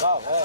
బాబు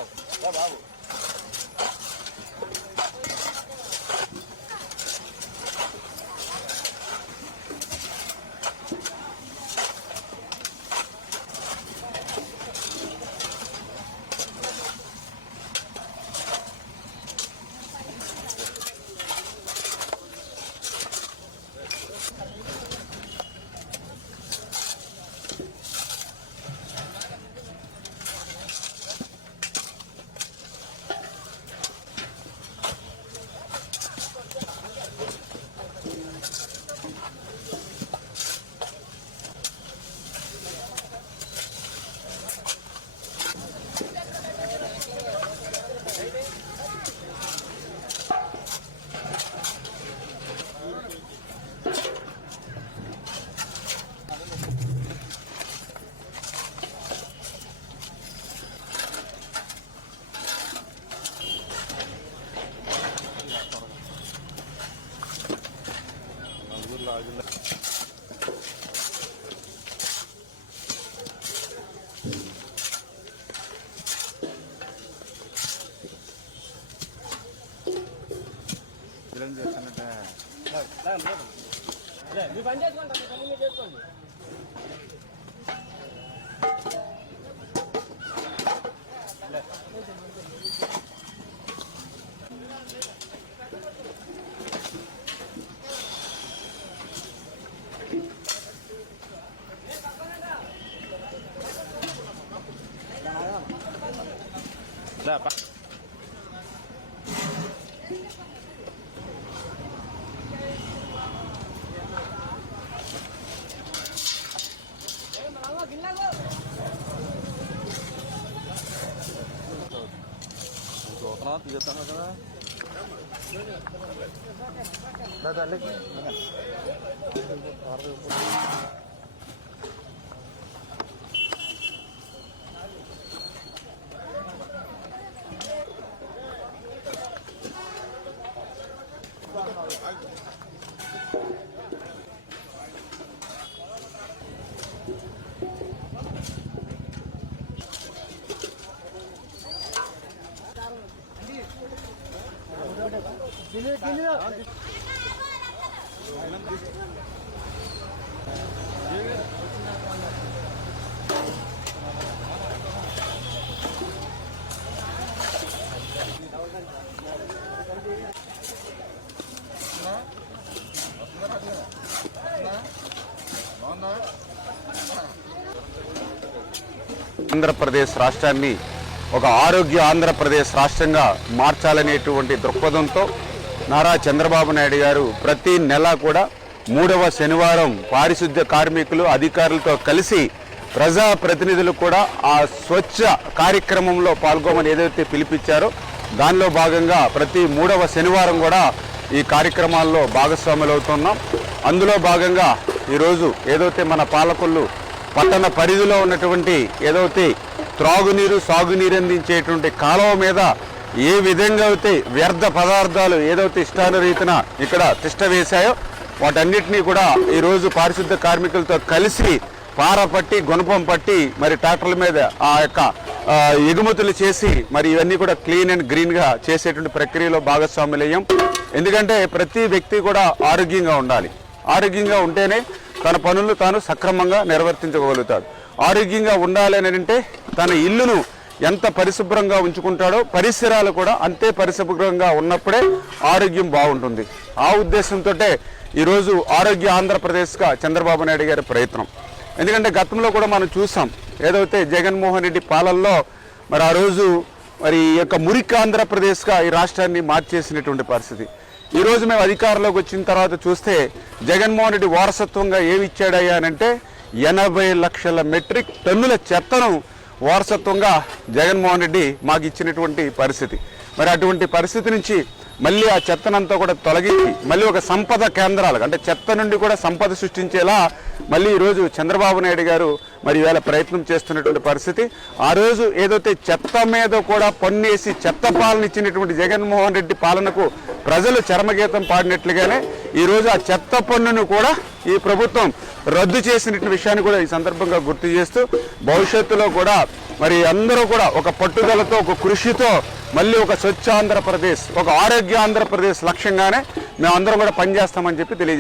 మీ పని చేసుకోండి మీ పని మీరు చేసుకోండి చెప్తాను కదా ఆంధ్రప్రదేశ్ రాష్ట్రాన్ని ఒక ఆరోగ్య ఆంధ్రప్రదేశ్ రాష్ట్రంగా మార్చాలనేటువంటి దృక్పథంతో నారా చంద్రబాబు నాయుడు గారు ప్రతి నెల కూడా 3వ శనివారం పారిశుద్ధ్య కార్మికులు అధికారులతో కలిసి ప్రజాప్రతినిధులు కూడా ఆ స్వచ్ఛ కార్యక్రమంలో పాల్గొమని ఏదైతే పిలిపించారో దానిలో భాగంగా ప్రతి 3వ శనివారం కూడా ఈ కార్యక్రమాల్లో భాగస్వాములు అవుతున్నాం. అందులో భాగంగా ఈరోజు ఏదైతే మన పాలకొల్లు పట్టణ పరిధిలో ఉన్నటువంటి ఏదైతే త్రాగునీరు సాగునీరు అందించేటువంటి కాలువ మీద ఏ విధంగా అయితే వ్యర్థ పదార్థాలు ఏదైతే ఇష్టానురీతిన ఇక్కడ తిష్ట వేశాయో వాటన్నిటినీ కూడా ఈరోజు పారిశుద్ధ కార్మికులతో కలిసి పారపట్టి గుణపం పట్టి మరి ట్రాక్టర్ల మీద ఆ యొక్క ఎగుమతులు చేసి మరి ఇవన్నీ కూడా క్లీన్ అండ్ గ్రీన్గా చేసేటువంటి ప్రక్రియలో భాగస్వాములయ్యాం. ఎందుకంటే ప్రతి వ్యక్తి కూడా ఆరోగ్యంగా ఉండాలి. ఆరోగ్యంగా ఉంటేనే తన పనులు తాను సక్రమంగా నిర్వర్తించగలుగుతాడు. ఆరోగ్యంగా ఉండాలి అని అంటే తన ఇల్లును ఎంత పరిశుభ్రంగా ఉంచుకుంటాడో పరిసరాలు కూడా అంతే పరిశుభ్రంగా ఉన్నప్పుడే ఆరోగ్యం బాగుంటుంది. ఆ ఉద్దేశంతో ఈరోజు ఆరోగ్య ఆంధ్రప్రదేశ్గా చంద్రబాబు నాయుడు గారి ప్రయత్నం. ఎందుకంటే గతంలో కూడా మనం చూసాం ఏదైతే జగన్మోహన్ రెడ్డి పాలనలో మరి ఆ రోజు మరి ఈ యొక్క మురికి ఆంధ్రప్రదేశ్గా ఈ రాష్ట్రాన్ని మార్చేసినటువంటి పరిస్థితి. ఈరోజు మేము అధికారంలోకి వచ్చిన తర్వాత చూస్తే జగన్మోహన్ రెడ్డి వారసత్వంగా ఏమి ఇచ్చాడయ్యా అంటే 80 లక్షల మెట్రిక్ టన్నుల చెత్తను వారసత్వంగా జగన్మోహన్ రెడ్డి మాకు ఇచ్చినటువంటి పరిస్థితి. మరి అటువంటి పరిస్థితి నుంచి మళ్ళీ ఆ చెత్తనంతా కూడా తొలగించి మళ్ళీ ఒక సంపద కేంద్రాలకు అంటే చెత్త నుండి కూడా సంపద సృష్టించేలా మళ్ళీ ఈరోజు చంద్రబాబు నాయుడు గారు మరి ఈవేళ ప్రయత్నం చేస్తున్నటువంటి పరిస్థితి. ఆ రోజు ఏదైతే చెత్త మీద కూడా పన్నేసి చెత్త పాలన ఇచ్చినటువంటి జగన్మోహన్ రెడ్డి పాలనకు ప్రజలు చరమగీతం పాడినట్లుగానే ఈరోజు ఆ చెత్త పన్నును కూడా ఈ ప్రభుత్వం రద్దు చేసినటువంటి విషయాన్ని కూడా ఈ సందర్భంగా గుర్తు చేస్తూ భవిష్యత్తులో కూడా మరి అందరూ కూడా ఒక పట్టుదలతో, ఒక కృషితో మళ్ళీ ఒక స్వచ్ఛ ఆంధ్రప్రదేశ్, ఒక ఆరోగ్య ఆంధ్రప్రదేశ్ లక్ష్యంగానే మేమందరం కూడా పనిచేస్తామని చెప్పి తెలియజేస్తాం.